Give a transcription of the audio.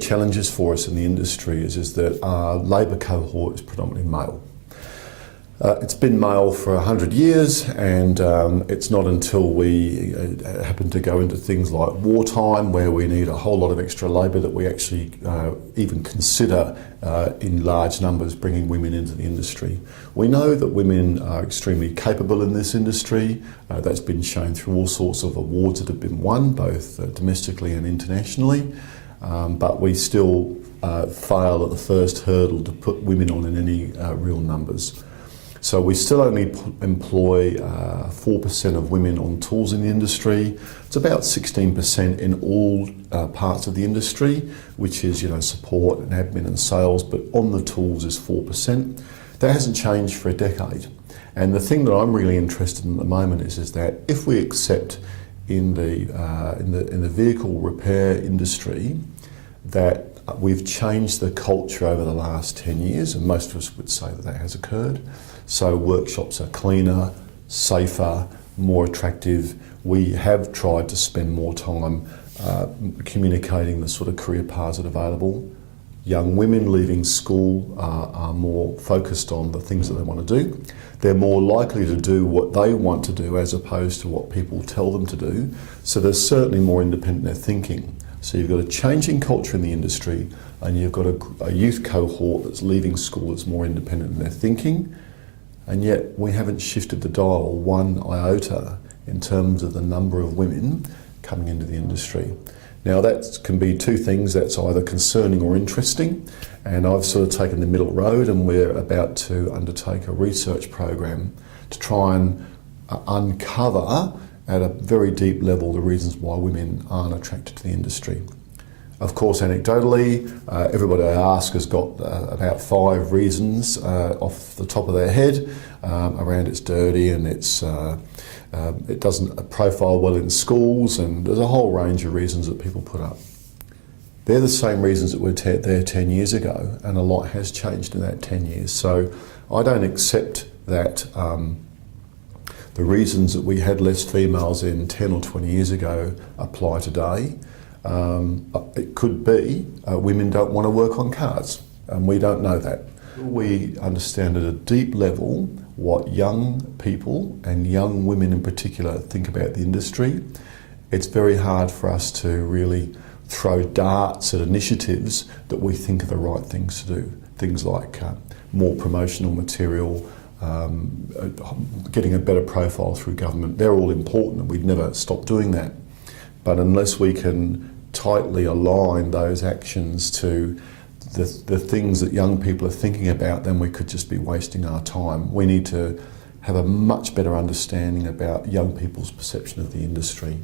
challenges for us in the industry is that our labour cohort is predominantly male. It's been male for 100 years, and it's not until we happen to go into things like wartime, where we need a whole lot of extra labour, that we actually even consider in large numbers bringing women into the industry. We know that women are extremely capable in this industry. That's been shown through all sorts of awards that have been won, both domestically and internationally. But we still fail at the first hurdle to put women on in any real numbers. So we still only employ 4% of women on tools in the industry. It's about 16% in all parts of the industry, which is, support and admin and sales, but on the tools is 4%. That hasn't changed for a decade. And the thing that I'm really interested in at the moment is that if we accept in the vehicle repair industry that we've changed the culture over the last 10 years, and most of us would say that has occurred. So workshops are cleaner, safer, more attractive. We have tried to spend more time communicating the sort of career paths that are available. Young women leaving school are more focused on the things that they want to do. They're more likely to do what they want to do as opposed to what people tell them to do. So they're certainly more independent in their thinking. So you've got a changing culture in the industry, and you've got a youth cohort that's leaving school that's more independent in their thinking, and yet we haven't shifted the dial one iota in terms of the number of women coming into the industry. Now that can be two things. That's either concerning or interesting, and I've sort of taken the middle road, and we're about to undertake a research program to try and uncover at a very deep level the reasons why women aren't attracted to the industry. Of course, anecdotally, everybody I ask has got about 5 reasons off the top of their head around it's dirty and it doesn't profile well in schools, and there's a whole range of reasons that people put up. They're the same reasons that were there 10 years ago, and a lot has changed in that 10 years. So I don't accept that the reasons that we had less females in 10 or 20 years ago apply today. It could be women don't want to work on cars, and we don't know that. We understand at a deep level what young people, and young women in particular, think about the industry. It's very hard for us to really throw darts at initiatives that we think are the right things to do. Things like more promotional material, getting a better profile through government. They're all important, and we'd never stop doing that. But unless we can tightly align those actions to the things that young people are thinking about, then we could just be wasting our time. We need to have a much better understanding about young people's perception of the industry.